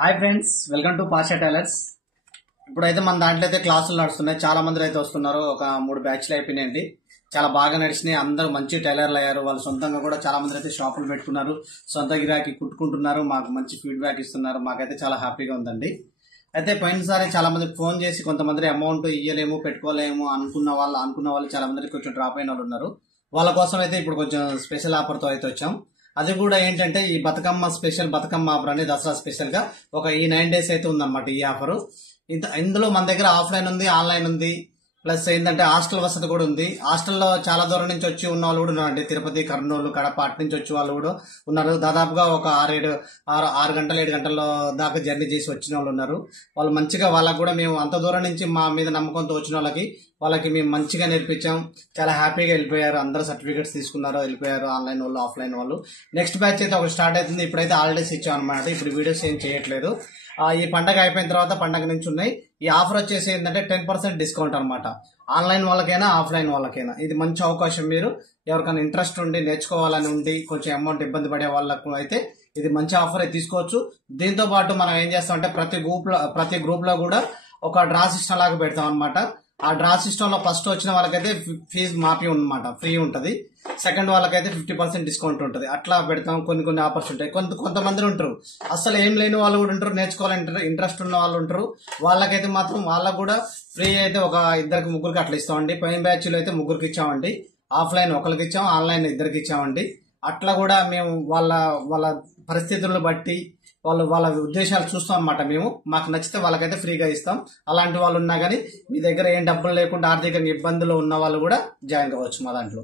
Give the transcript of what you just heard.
Hi friends, welcome to Pasha tailors. ఇప్పుడైతే మన దాంట్లో అయితే క్లాసులు నడుస్తున్నాయి. చాలా మంది అయితే వస్తున్నారు. ఒక 3 బ్యాచ్లు అయిపోయినాయండి. చాలా బాగా నడిచినాయి. అందరూ మంచి టైలర్లు అయ్యారు. వాళ్ళు సొంతంగా కూడా చాలా మంది అయితే షాపులు పెట్టుకున్నారు. సొంత గిరాకీ కుట్టుకుంటున్నారు. మాకు మంచి ఫీడ్బ్యాక్ ఇస్తున్నారు. మాకైతే చాలా హ్యాపీగా ఉందండి. అయితే పోయినసారి చాలా మంది ఫోన్ చేసి కొంతమంది అమౌంట్ ఇయ్యలేము, పెట్టుకోలేము అనుకున్న వాళ్ళు చాలా మంది కొంచెం డ్రాప్ అయిన వాళ్ళు ఉన్నారు. వాళ్ళ కోసం అయితే ఇప్పుడు కొంచెం స్పెషల్ ఆఫర్ తో అయితే వచ్చాం. అది కూడా ఏంటంటే ఈ బతుకమ్మ ఆఫర్ అని దసరా స్పెషల్ గా ఈ 9 days అయితే ఉందన్నమాట ఈ ఆఫర్. ఇందులో మన దగ్గర ఆఫ్లైన్ ఉంది, ఆన్లైన్ ఉంది, ప్లస్ ఏంటంటే హాస్టల్ వసతి కూడా ఉంది. హాస్టల్లో చాలా దూరం నుంచి వచ్చి ఉన్న వాళ్ళు కూడా ఉన్నారండి. తిరుపతి, కర్నూలు, కడప అటు నుంచి వచ్చే వాళ్ళు కూడా ఉన్నారు. దాదాపుగా ఒక 6 గంటలు 7 గంటల దాకా జర్నీ చేసి వచ్చిన వాళ్ళు ఉన్నారు. వాళ్ళు మంచిగా వాళ్ళకు కూడా మేము అంత దూరం నుంచి మా మీద నమ్మకంతో వచ్చిన వాళ్ళకి మేము మంచిగా నేర్పించాం. చాలా హ్యాపీగా వెళ్ళిపోయారు. అందరూ సర్టిఫికేట్స్ తీసుకున్నారు, వెళ్ళిపోయారు. ఆన్లైన్ వాళ్ళు, ఆఫ్లైన్ వాళ్ళు. నెక్స్ట్ బ్యాచ్ అయితే ఒకటి స్టార్ట్ అవుతుంది. ఇప్పుడైతే హాలిడేస్ ఇచ్చాం అనమాట. ఇప్పుడు వీడియోస్ ఏం చేయట్లేదు. ఈ పండగ అయిపోయిన తర్వాత పండగ నుంచి ఉన్నాయి. ఈ ఆఫర్ వచ్చేసి ఏంటంటే 10% డిస్కౌంట్ అనమాట. ఆన్లైన్ వాళ్ళకైనా, ఆఫ్లైన్ వాళ్ళకైనా ఇది మంచి అవకాశం. మీరు ఎవరికైనా ఇంట్రెస్ట్ ఉండి నేర్చుకోవాలని ఉండి కొంచెం అమౌంట్ ఇబ్బంది పడే వాళ్ళకు అయితే ఇది మంచి ఆఫర్ తీసుకోవచ్చు. దీంతో పాటు మనం ఏం చేస్తామంటే ప్రతి గ్రూప్ లో కూడా ఒక డ్రా సిస్టమ్ లాగా పెడతాం అనమాట. ఆ డ్రా సిస్టమ్ లో ఫస్ట్ వచ్చిన వాళ్ళకైతే ఫీజు మాఫీ ఉందన్నమాట, ఫ్రీ ఉంటది. సెకండ్ వాళ్ళకైతే 50% డిస్కౌంట్ ఉంటుంది. అట్లా పెడతాం. కొన్ని ఆఫర్స్ ఉంటాయి. కొంతమంది ఉంటారు అసలు ఏం లేని వాళ్ళు కూడా ఉంటారు, నేర్చుకోవాలంటారు, ఇంట్రెస్ట్ ఉన్న వాళ్ళు ఉంటారు. వాళ్ళకైతే మాత్రం వాళ్ళకు కూడా ఫ్రీ అయితే ఒక 2-3 అట్లా ఇస్తామండి. పైన బ్యాచ్ లో అయితే 3 ఇచ్చామండి. ఆఫ్లైన్ 1 ఇచ్చాం, ఆన్లైన్ 2 ఇచ్చామండి. అట్లా కూడా మేము వాళ్ళ పరిస్థితులను బట్టి వాళ్ళ ఉద్దేశాలు చూస్తాం అనమాట. మాకు నచ్చితే వాళ్ళకైతే ఫ్రీగా ఇస్తాం. అలాంటి వాళ్ళు ఉన్నా కానీ మీ దగ్గర ఏం డబ్బులు లేకుండా ఆర్థికంగా ఇబ్బందులు ఉన్న వాళ్ళు కూడా జాయిన్ కావచ్చు మా దాంట్లో.